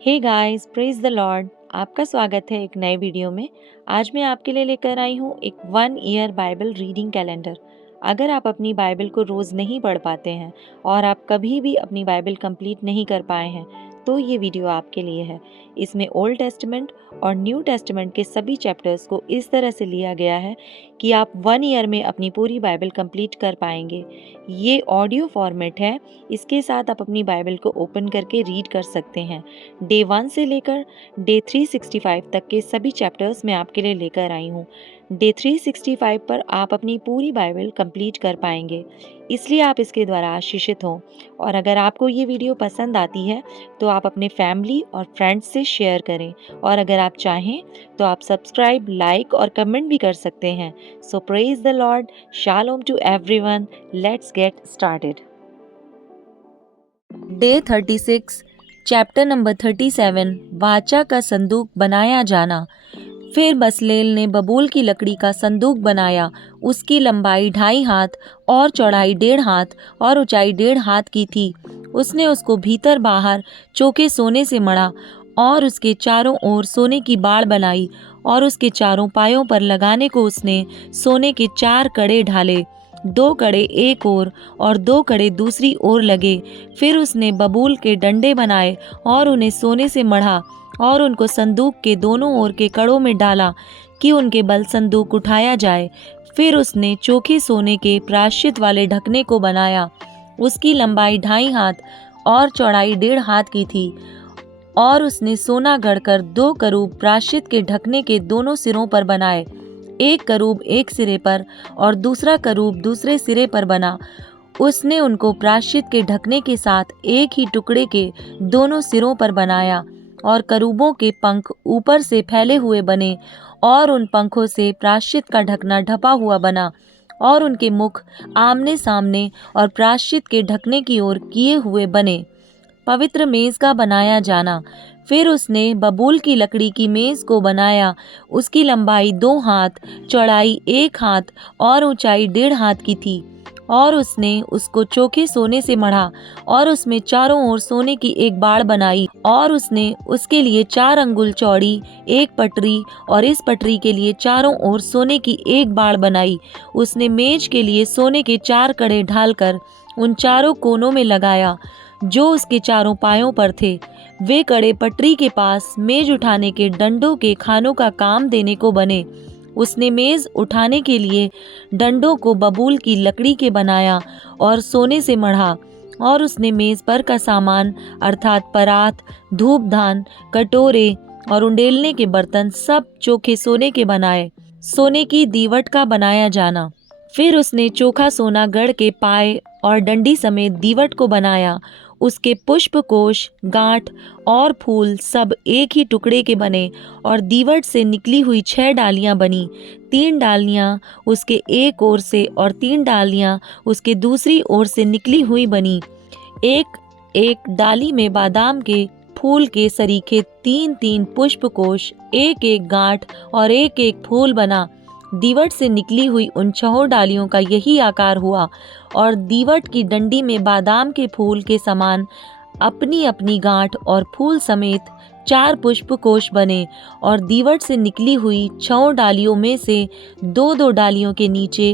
Hey guys, praise the Lord. आपका स्वागत है एक नए वीडियो में। आज मैं आपके लिए लेकर आई हूँ एक 1 ईयर बाइबल रीडिंग कैलेंडर। अगर आप अपनी बाइबल को रोज़ नहीं पढ़ पाते हैं और आप कभी भी अपनी बाइबल कंप्लीट नहीं कर पाए हैं तो ये वीडियो आपके लिए है। इसमें ओल्ड टेस्टामेंट और न्यू टेस्टामेंट के सभी चैप्टर्स को इस तरह से लिया गया है कि आप 1 ईयर में अपनी पूरी बाइबल कंप्लीट कर पाएंगे। ये ऑडियो फॉर्मेट है। इसके साथ आप अपनी बाइबल को ओपन करके रीड कर सकते हैं। डे 1 से लेकर डे 365 तक के सभी चैप्टर्स मैं आपके लिए लेकर आई हूँ। डे 365 पर आप अपनी पूरी बाइबल कंप्लीट कर पाएंगे, इसलिए आप इसके द्वारा आशीषित हों। और अगर आपको ये वीडियो पसंद आती है तो आप अपने फैमिली और फ्रेंड्स से शेयर करें, और अगर आप चाहें तो आप सब्सक्राइब, लाइक और कमेंट भी कर सकते हैं। So praise the lord, shalom to everyone. Let's get started. Day 36, chapter number 37, वाचा का संदूक बनाया जाना। फिर बसलेल ने बबूल की लकड़ी का संदूक बनाया। उसकी लंबाई 2.5 हाथ और चौड़ाई 1.5 हाथ और ऊंचाई 1.5 हाथ की थी। उसने उसको भीतर बाहर चौके सोने से मढ़ा और उसके चारों ओर सोने की बाड़ बनाई, और उसके चारों पायों पर लगाने को उसने सोने के 4 कड़े ढाले। 2 कड़े एक ओर और 2 कड़े दूसरी ओर लगे। फिर उसने बबूल के डंडे बनाए और उन्हें सोने से मढ़ा और उनको संदूक के दोनों ओर के कड़ों में डाला कि उनके बल संदूक उठाया जाए। फिर उसने चोखे सोने के प्रायश्चित वाले ढकने को बनाया। उसकी लंबाई 2.5 हाथ और चौड़ाई 1.5 हाथ की थी, और उसने सोना गढ़कर 2 करूब प्रायश्चित के ढकने के दोनों सिरों पर बनाए। एक करूब एक सिरे पर और दूसरा करूब दूसरे सिरे पर बना। उसने उनको प्रायश्चित के ढकने के साथ एक ही टुकड़े के दोनों सिरों पर बनाया, और करूबों के पंख ऊपर से फैले हुए बने, और उन पंखों से प्रायश्चित का ढकना ढपा हुआ बना, और उनके मुख आमने सामने और प्रायश्चित के ढकने की ओर किए हुए बने। पवित्र मेज का बनाया जाना। फिर उसने बबूल की लकड़ी की मेज को बनाया। उसकी लंबाई 2 हाथ, चौड़ाई 1 हाथ और ऊंचाई 1.5 हाथ की थी, और उसने उसको चोखे सोने से मढ़ा और उसमें चारों ओर सोने की एक बाड़ बनाई, और उसने उसके लिए 4 अंगुल चौड़ी एक पटरी और इस पटरी के लिए चारों ओर सोने की एक बाड़ बनाई। उसने मेज के लिए सोने के 4 कड़े ढालकर उन चारों कोनों में लगाया जो उसके चारों पायों पर थे। वे कड़े पटरी के पास मेज उठाने के डंडों के खानों का काम देने को बने। उसने मेज उठाने के लिए डंडों को बबूल की लकड़ी के बनाया और सोने से मढ़ा, और उसने मेज पर का सामान अर्थात परात, धूपदान, कटोरे और उंडेलने के बर्तन सब चोखे सोने के बनाए। सोने की दीवट का बनाया जाना। फिर उसने चोखा सोना गढ़ के पाए और डंडी समेत दीवट को बनाया। उसके पुष्प कोश, गांठ और फूल सब एक ही टुकड़े के बने, और दीवट से निकली हुई 6 डालियां बनी। 3 डालियां उसके एक ओर से और 3 डालियां उसके दूसरी ओर से निकली हुई बनी। एक एक डाली में बादाम के फूल के सरीखे 3-3 पुष्प कोश, एक एक गांठ और एक एक फूल बना। दीवट से निकली हुई उन 6 डालियों का यही आकार हुआ, और दीवट की डंडी में बादाम के फूल के समान अपनी अपनी गांठ और फूल समेत 4 पुष्प कोश बने। और दीवट से निकली हुई 6 डालियों में से 2-2 डालियों के नीचे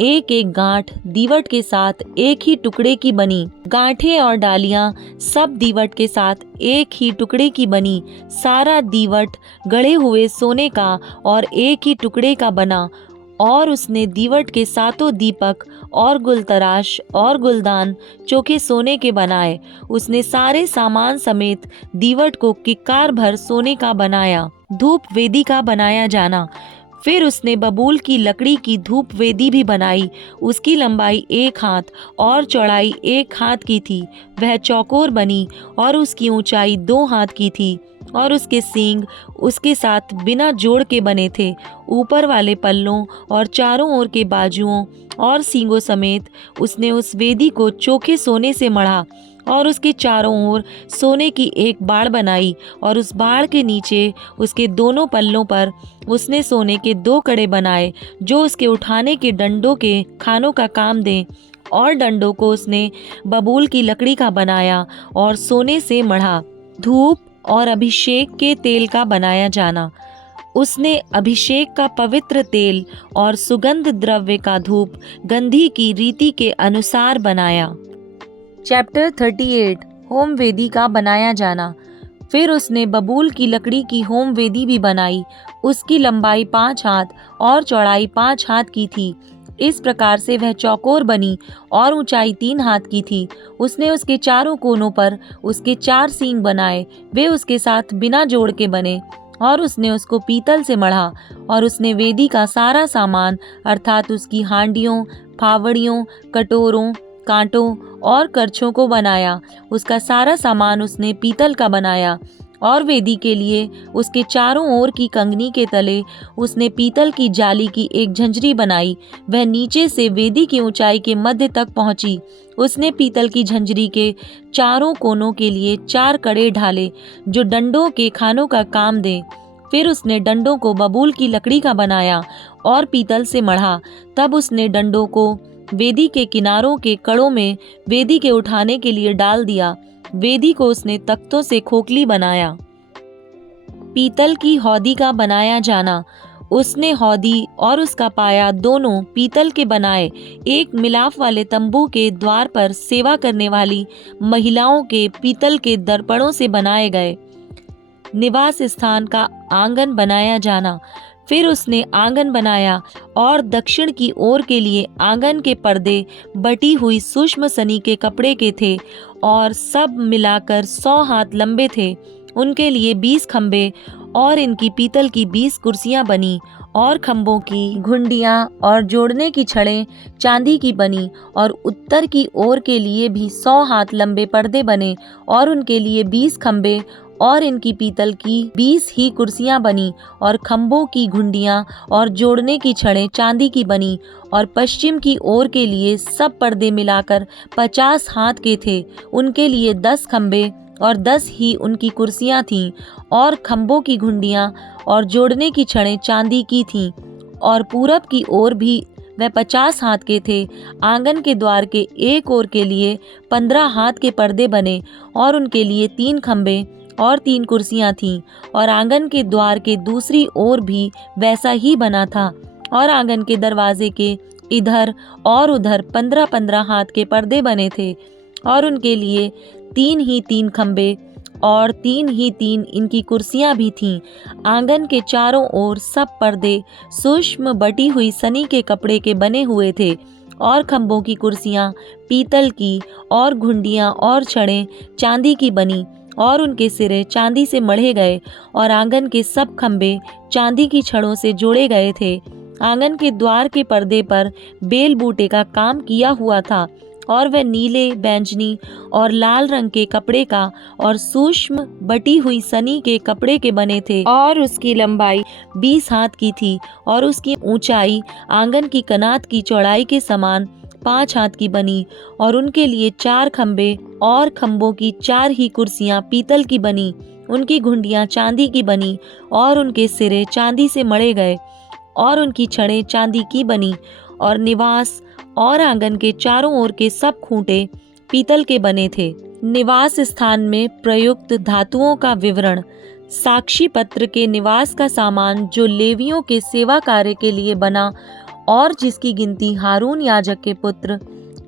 एक एक गांठ दीवट के साथ एक ही टुकड़े की बनी। गांठें और डालियां सब दीवट के साथ एक ही टुकड़े की बनी। सारा दीवट गढ़े हुए सोने का और एक ही टुकड़े का बना। और उसने दीवट के 7 दीपक और गुलतराश और गुलदान चोखे सोने के बनाए। उसने सारे सामान समेत दीवट को किक्कार भर सोने का बनाया। धूप वेदी का बनाया जाना। फिर उसने बबूल की लकड़ी की धूप वेदी भी बनाई। उसकी लंबाई 1 हाथ और चौड़ाई 1 हाथ की थी। वह चौकोर बनी और उसकी ऊंचाई 2 हाथ की थी, और उसके सींग उसके साथ बिना जोड़ के बने थे। ऊपर वाले पल्लों और चारों ओर के बाजुओं और सींगों समेत उसने उस वेदी को चोखे सोने से मढ़ा, और उसके चारों ओर सोने की एक बाड़ बनाई, और उस बाड़ के नीचे उसके दोनों पल्लों पर उसने सोने के 2 कड़े बनाए जो उसके उठाने के डंडों के खानों का काम दें। और डंडों को उसने बबूल की लकड़ी का बनाया और सोने से मढ़ा। धूप और अभिषेक के तेल का बनाया जाना। उसने अभिषेक का पवित्र तेल और सुगंध द्रव्य का धूप गंधी की रीति के अनुसार बनाया। चैप्टर 38 होम वेदी का बनाया जाना। फिर उसने बबूल की लकड़ी की होम वेदी भी बनाई। उसकी लंबाई 5 हाथ और चौड़ाई 5 हाथ की थी। इस प्रकार से वह चौकोर बनी और ऊंचाई 3 हाथ की थी। उसने उसके चारों कोनों पर उसके 4 सींग बनाए, वे उसके साथ बिना जोड़ के बने। और उसने उसको पीतल से मढ़ा। और उसने वेदी का सारा सामान अर्थात उसकी हांडियों, फावड़ियों, कटोरों, कांटों और करछों को बनाया। उसका सारा सामान उसने पीतल का बनाया। और वेदी के लिए उसके चारों ओर की कंगनी के तले उसने पीतल की जाली की एक झंझरी बनाई। वह नीचे से वेदी की ऊंचाई के मध्य तक पहुंची। उसने पीतल की झंझरी के चारों कोनों के लिए 4 कड़े ढाले, जो डंडों के खानों का काम दें। फिर उसने डंडों को बबूल की लकड़ी का बनाया और पीतल से मढ़ा। तब उसने डंडों को वेदी के किनारों के कड़ों में वेदी के उठाने के लिए डाल दिया। वेदी को उसने तख्तों से खोखली बनाया। पीतल की हौदी का बनाया जाना। उसने हौदी और उसका पाया दोनों पीतल के बनाए। एक मिलाप वाले तंबू के द्वार पर सेवा करने वाली महिलाओं के पीतल के दर्पणों से बनाए गए। निवास स्थान का आंगन बनाया जाना। फिर उसने आंगन बनाया और दक्षिण की ओर के लिए आंगन के पर्दे बटी हुई सूक्ष्म सनी के कपड़े के थे और सब मिलाकर 100 हाथ लंबे थे। उनके लिए 20 खंबे और इनकी पीतल की 20 कुर्सियां बनी और खंभों की घुंडियां और जोड़ने की छड़ें चांदी की बनी। और उत्तर की ओर के लिए भी 100 हाथ लंबे पर्दे बने और उनके लिए 20 खंबे और इनकी पीतल की 20 ही कुर्सियां बनी। और खंभों की घुंडियां और जोड़ने की छड़ें चांदी की बनी। और पश्चिम की ओर के लिए सब पर्दे मिलाकर 50 हाथ के थे। उनके लिए 10 खंबे और 10 ही उनकी कुर्सियां थीं। और खंभों की घुंडियां और जोड़ने की छड़ें चांदी की थीं। और पूरब की ओर भी वह 50 हाथ के थे। आंगन के द्वार के एक ओर के लिए 15 हाथ के पर्दे बने और उनके लिए 3 खंबे और 3 कुर्सियां थीं। और आंगन के द्वार के दूसरी ओर भी वैसा ही बना था। और आंगन के दरवाजे के इधर और उधर 15-15 हाथ के पर्दे बने थे और उनके लिए 3 ही 3 खंबे और 3 ही 3 इनकी कुर्सियां भी थीं। आंगन के चारों ओर सब पर्दे सूक्ष्म बटी हुई सनी के कपड़े के बने हुए थे। और खंभों की कुर्सियां पीतल की और घुंडियां और छड़ें चांदी की बनी और उनके सिरे चांदी से मढ़े गए। और आंगन के सब खंभे चांदी की छड़ों से जोड़े गए थे। आंगन के द्वार के पर्दे पर बेल बूटे का काम किया हुआ था और वह नीले, बैंजनी और लाल रंग के कपड़े का और सूक्ष्म बटी हुई सनी के कपड़े के बने थे। और उसकी लंबाई 20 हाथ की थी और उसकी ऊंचाई आंगन की कनात की चौड़ाई के समान 5 हाथ की बनी। और उनके लिए 4 खंबे और खंभों की 4 ही कुर्सियां पीतल की बनी। उनकी घुंडियां चांदी की बनी और उनके सिरे चांदी से मढ़े गए और उनकी छड़ें चांदी की बनी। और निवास और आंगन के चारों ओर के सब खूंटे पीतल के बने थे। निवास स्थान में प्रयुक्त धातुओं का विवरण। साक्षी पत्र के निवास का सामान जो लेवियों के सेवा कार्य के लिए बना और जिसकी गिनती हारून याजक के पुत्र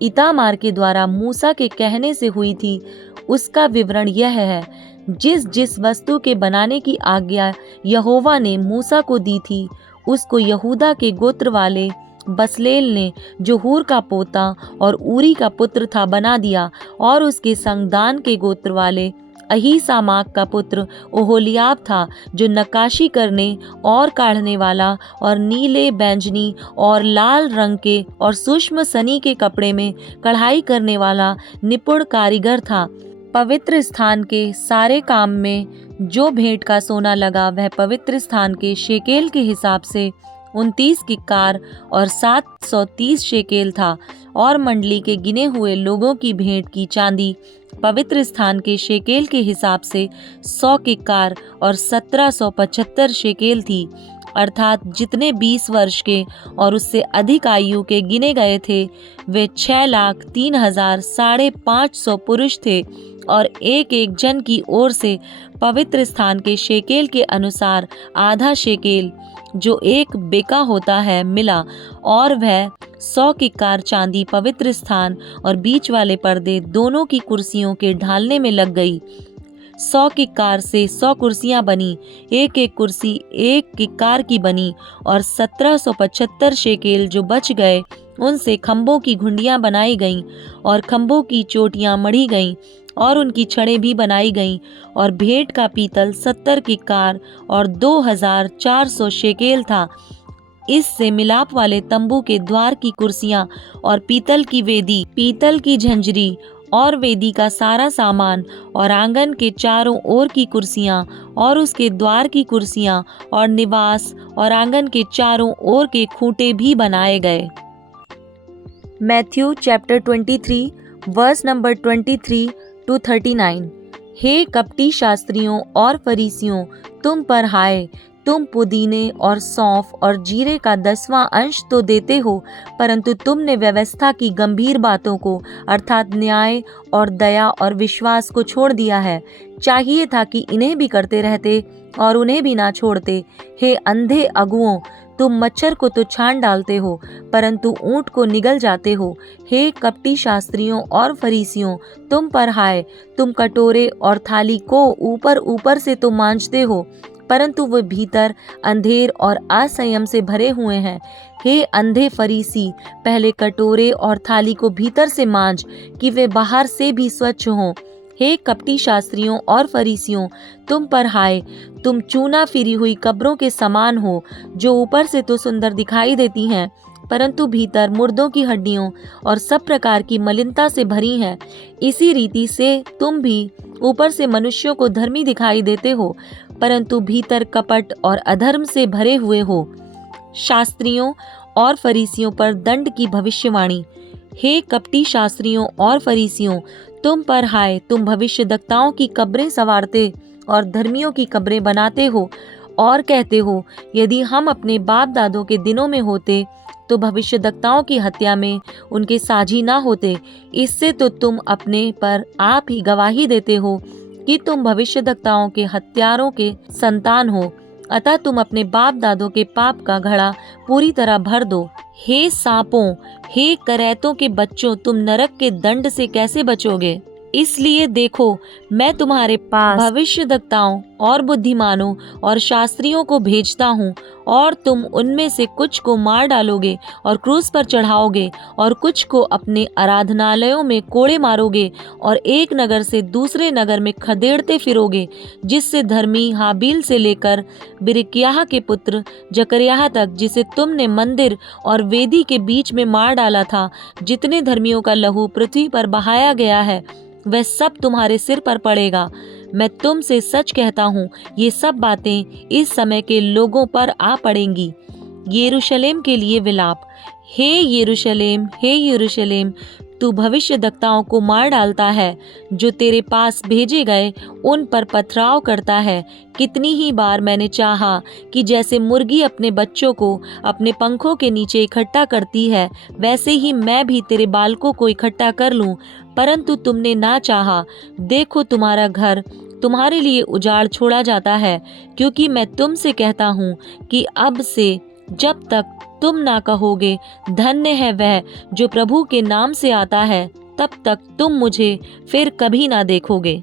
इतामार के द्वारा मूसा के कहने से हुई थी, उसका विवरण यह है। जिस जिस वस्तु के बनाने की आज्ञा यहोवा ने मूसा को दी थी, उसको यहूदा के गोत्र वाले बसलेल ने, जो हूर का पोता और ऊरी का पुत्र था, बना दिया। और उसके संग दान के गोत्र वाले अहीसामाक का पुत्र ओहोलियाब था, जो नक्काशी करने और काढ़ने वाला और नीले, बैंजनी और लाल रंग के और सूक्ष्म सनी के कपड़े में कढ़ाई करने वाला निपुण कारीगर था। पवित्र स्थान के सारे काम में जो भेंट का सोना लगा, वह पवित्र स्थान के शेकेल के हिसाब से 29 किक्कार और 730 शेकेल था। और मंडली के गिने हुए लोगों की भेंट की चांदी पवित्र स्थान के शेकेल के हिसाब से 100 किक्कार और 1775 शेकेल थी। अर्थात जितने 20 वर्ष के और उससे अधिक आयु के गिने गए थे, वे 6,03,550 पुरुष थे। और एक एक जन की ओर से पवित्र स्थान के शेकेल के अनुसार आधा शेकेल, जो एक बेका होता है, मिला। और वह 100 किक्कार चांदी पवित्र स्थान और बीच वाले पर्दे दोनों की कुर्सियों के ढालने में लग गई। 100 किक्कार से 100 कुर्सियां बनी, एक एक कुर्सी 1 किक्कार की बनी। और 1775 शेकेल जो बच गए उनसे खम्भों की घुंडियां बनाई गईं और खम्भों की चोटियां मढ़ी गईं और उनकी छड़ें भी बनाई गईं। और भेंट का पीतल 70 किक्कार और 2400 शेकेल था। इससे मिलाप वाले तंबू के द्वार की कुर्सियां और पीतल की वेदी, पीतल की झंझरी और वेदी का सारा सामान और आंगन के चारों ओर की कुर्सियां और उसके द्वार की कुर्सियां और निवास और आंगन के चारों ओर के खूंटे भी बनाए गए। Matthew chapter 23 verse number 23 to 39। हे कपटी शास्त्रियों और फरीसियों, तुम पर हाय, तुम पुदीने और सौंफ और जीरे का 10वां अंश तो देते हो, परंतु तुमने व्यवस्था की गंभीर बातों को अर्थात न्याय और दया और विश्वास को छोड़ दिया है। चाहिए था कि इन्हें भी करते रहते और उन्हें भी ना छोड़ते। हे अंधे अगुओं, तुम मच्छर को तो छान डालते हो, परंतु ऊंट को निगल जाते हो। हे कपटी शास्त्रियों और फरीसियों, तुम पर हाय, तुम कटोरे और थाली को ऊपर ऊपर से तो मांजते हो, परंतु वे भीतर अंधेर और असंयम से भरे हुए हैं। हे अंधे फरीसी, पहले कटोरे और थाली को भीतर से मांज, कि वे बाहर से भी स्वच्छ हों। हे कपटी शास्त्रियों और फरीसियों, तुम पर हाय, तुम चूना फिरी हुई कब्रों के समान हो, जो ऊपर से तो सुंदर दिखाई देती हैं, परंतु भीतर मुर्दों की हड्डियों और सब प्रकार की मलिनता से भरी हैं। इसी रीति से तुम भी ऊपर से मनुष्यों को धर्मी दिखाई देते हो, परंतु भीतर कपट और अधर्म से भरे हुए हो। शास्त्रियों और फरीसियों पर दंड की भविष्यवाणी। हे कपटी शास्त्रियों और फरीसियों, तुम पर हाय, तुम भविष्यद्वक्ताओं की कब्रें संवारते और धर्मियों की कब्रें बनाते हो और कहते हो, यदि हम अपने बाप दादों के दिनों में होते तो भविष्यद्वक्ताओं की हत्या में उनके साझी ना होते। इससे तो तुम अपने पर आप ही गवाही देते हो कि तुम भविष्यद्वक्ताओं के हत्यारों के संतान हो। अतः तुम अपने बाप दादों के पाप का घड़ा पूरी तरह भर दो। हे सांपों, हे करैतों के बच्चों, तुम नरक के दंड से कैसे बचोगे? इसलिए देखो, मैं तुम्हारे पास भविष्यद्वक्ताओं और बुद्धिमानों और शास्त्रियों को भेजता हूँ, और तुम उनमें से कुछ को मार डालोगे और क्रूस पर चढ़ाओगे, और कुछ को अपने आराधनालयों में कोड़े मारोगे, और एक नगर से दूसरे नगर में खदेड़ते फिरोगे, जिससे धर्मी हाबील से लेकर बिरिक्याह के पुत्र जकर्याह तक, जिसे तुमने मंदिर और वेदी के बीच में मार डाला था, जितने धर्मियों का लहू पृथ्वी पर बहाया गया है, वह सब तुम्हारे सिर पर पड़ेगा। मैं तुमसे सच कहता हूँ, ये सब बातें इस समय के लोगों पर आ पड़ेंगी। यरूशलेम के लिए विलाप। हे यरूशलेम, हे यरूशलेम, तू भविष्यद्वक्ताओं को मार डालता है, जो तेरे पास भेजे गए उन पर पथराव करता है। कितनी ही बार मैंने चाहा कि जैसे मुर्गी अपने बच्चों को अपने पंखों के नीचे इकट्ठा करती है, वैसे ही मैं भी तेरे बालकों को इकट्ठा कर लूं, परंतु तुमने ना चाहा। देखो, तुम्हारा घर तुम्हारे लिए उजाड़ छोड़ा जाता है, क्योंकि मैं तुमसे कहता हूँ कि अब से जब तक तुम ना कहोगे, धन्य है वह जो प्रभु के नाम से आता है, तब तक तुम मुझे फिर कभी ना देखोगे।